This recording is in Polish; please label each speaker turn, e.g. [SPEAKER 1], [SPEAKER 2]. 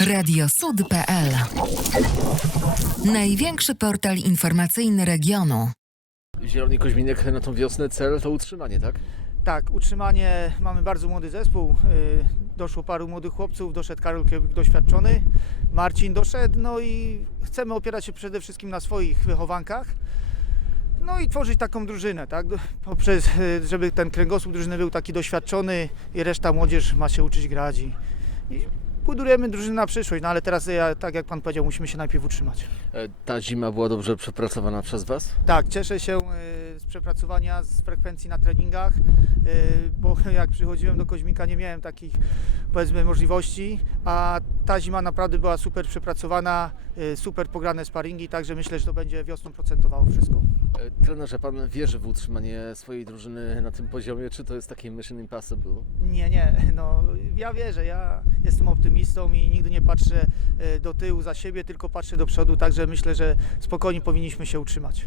[SPEAKER 1] Radiosud.pl Największy portal informacyjny regionu.
[SPEAKER 2] Zieloni Koźminek na tą wiosnę cel to utrzymanie, tak?
[SPEAKER 3] Tak, utrzymanie, mamy bardzo młody zespół. y, Doszło paru młodych chłopców, doszedł Karol Kiełbik doświadczony, Marcin doszedł, no i chcemy opierać się przede wszystkim na swoich wychowankach. No i tworzyć taką drużynę, tak? Poprzez, y, żeby ten kręgosłup drużyny był taki doświadczony i reszta młodzież ma się uczyć grać i, i budujemy drużynę na przyszłość, no ale teraz, ja, tak jak Pan powiedział, musimy się najpierw utrzymać.
[SPEAKER 2] E, Ta zima była dobrze przepracowana przez Was?
[SPEAKER 3] Tak, cieszę się y, z przepracowania, z frekwencji na treningach, y, bo jak przychodziłem do Koźmika nie miałem takich powiedzmy możliwości, a ta zima naprawdę była super przepracowana, y, super pograne sparingi, także myślę, że to będzie wiosną procentowało wszystko.
[SPEAKER 2] E, Trenerze, Pan wierzy w utrzymanie swojej drużyny na tym poziomie, czy to jest takie mission impossible?
[SPEAKER 3] Nie, nie, no ja wierzę, ja jestem optymistą i nigdy nie patrzę y, do tyłu za siebie, tylko patrzę do przodu, także myślę, że spokojnie powinniśmy się utrzymać.